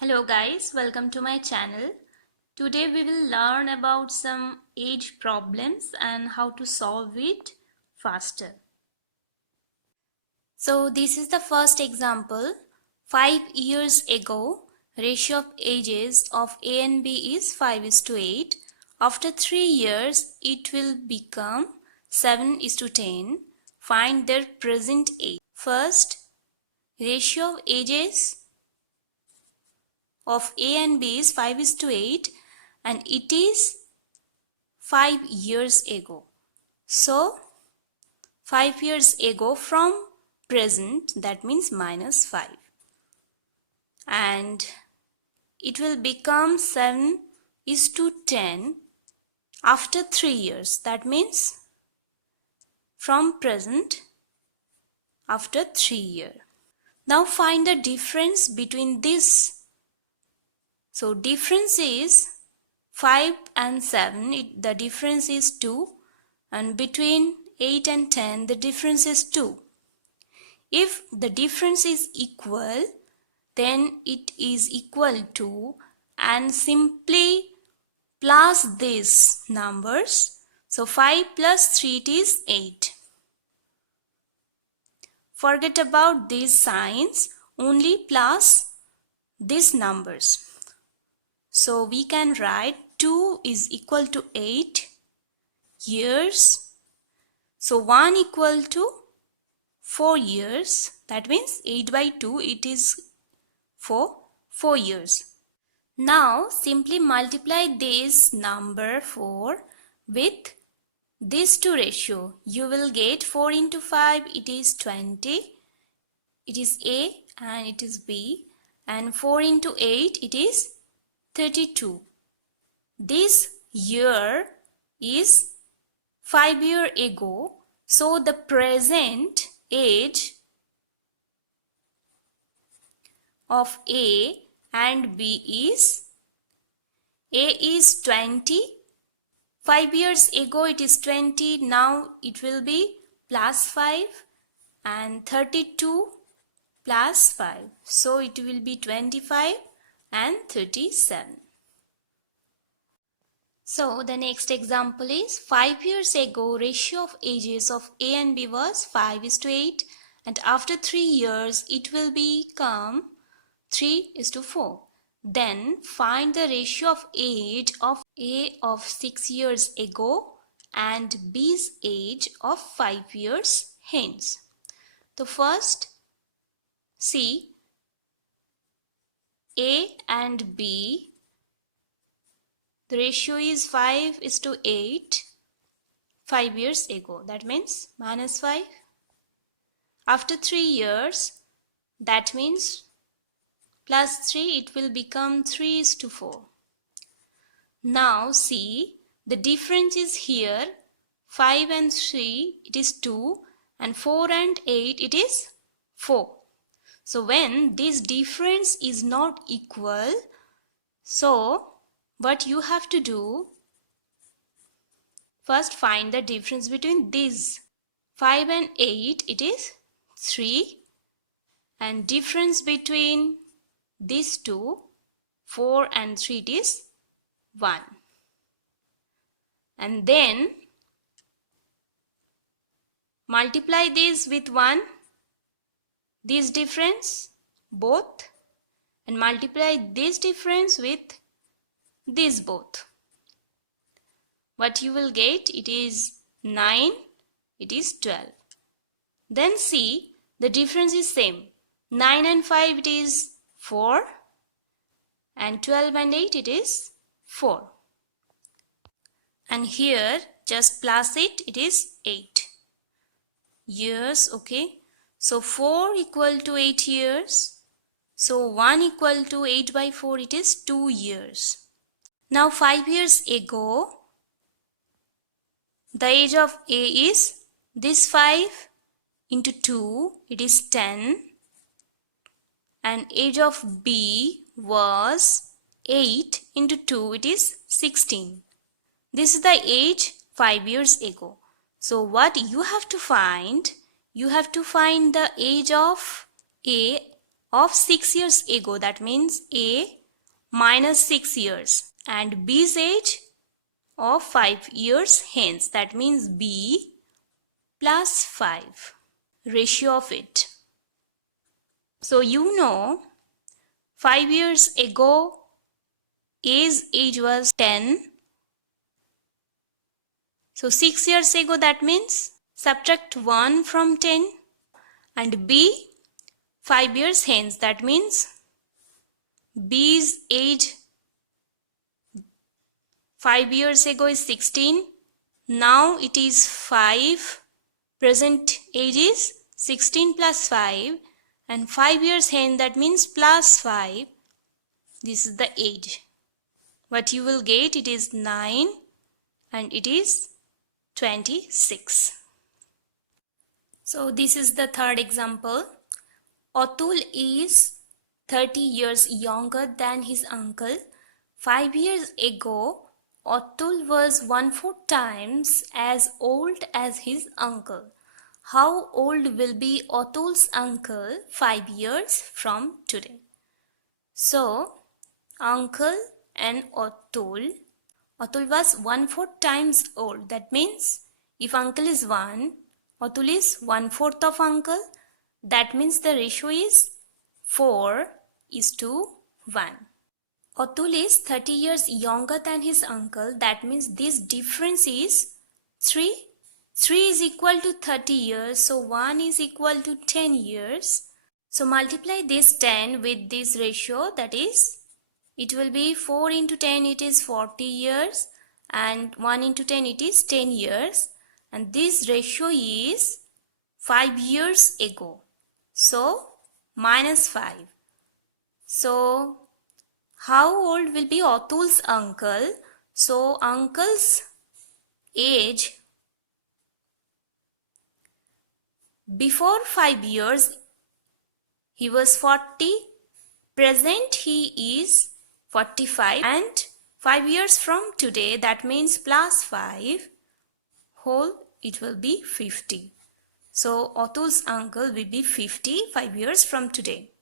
Hello guys, welcome to my channel. Today we will learn about some age problems and how to solve it faster. So this is the first example. 5 years ago, ratio of ages of A and B is 5:8. After 3 years, it will become 7:10. Find their present age. First, ratio of ages of A and B is 5:8 and it is 5 years ago. So 5 years ago from present, that means -5, and it will become 7:10 after 3 years, that means from present after 3 years. Now find the difference between this. So difference is 5 and 7, the difference is 2, and between 8 and 10 the difference is 2. If the difference is equal, then it is equal to, and simply plus these numbers. So 5 plus 3 it is 8. Forget about these signs, only plus these numbers. So we can write 2 is equal to 8 years. So 1 equal to 4 years. That means 8 by 2 it is for 4 years. Now simply multiply this number 4 with these two ratio. You will get 4 into 5 it is 20. It is A and it is B, and 4 into 8 it is 32. This year is 5 years ago, so the present age of A and B is, A is 20, 5 years ago it is 20, now it will be plus 5, and 32 plus 5, so it will be 25 and 37. So the next example is 5 years ago ratio of ages of A and B was 5:8, and after 3 years it will become 3:4. Then find the ratio of age of A of 6 years ago and B's age of 5 years hence. So first see A and B. The ratio is 5:8 5 years ago. That means -5. After 3 years, that means plus 3, it will become 3:4. Now see, the difference is here. 5 and 3, it is 2, and 4 and 8, it is 4. So when this difference is not equal, so what you have to do, first find the difference between these. 5 and 8 it is 3, and difference between these two, 4 and 3 it is 1. And then multiply this with 1, this difference both, and multiply this difference with these both. What you will get, it is 9, it is 12. Then see, the difference is same. 9 and 5 it is 4, and 12 and 8 it is 4. And here just plus it, it is 8 years. Okay, so 4 equal to 8 years. So 1 equal to 8 by 4, it is 2 years. Now 5 years ago, the age of A is this 5 into 2, it is 10, and age of B was 8 into 2, it is 16. This is the age 5 years ago. So what you have to find? You have to find the age of A of 6 years ago, that means A minus 6 years, and B's age of 5 years hence, that means B plus 5, ratio of it. So you know 5 years ago A's age was 10. So 6 years ago, that means subtract 1 from 10, and B 5 years hence, that means B's age 5 years ago is 16. Now it is 5. Present age is 16 plus 5, and 5 years hence, that means plus 5. This is the age. What you will get, it is 9 and it is 26. So this is the third example. Atul is 30 years younger than his uncle. 5 years ago, Atul was 1/4 times as old as his uncle. How old will be Atul's uncle 5 years from today? So, uncle and Atul was 1/4 times old. That means if uncle is 1, Atul is 1/4 of uncle. That means the ratio is 4:1. Atul is 30 years younger than his uncle. That means this difference is 3. 3 is equal to 30 years. So 1 is equal to 10 years. So multiply this 10 with this ratio, that is, it will be 4 into 10, it is 40 years, and 1 into 10, it is 10 years, and this ratio is 5 years ago. So minus 5. So how old will be Atul's uncle? So uncle's age before 5 years, he was 40. Present he is 45, and 5 years from today, that means plus 5 whole, it will be 50. So Atul's uncle will be 50 5 years from today.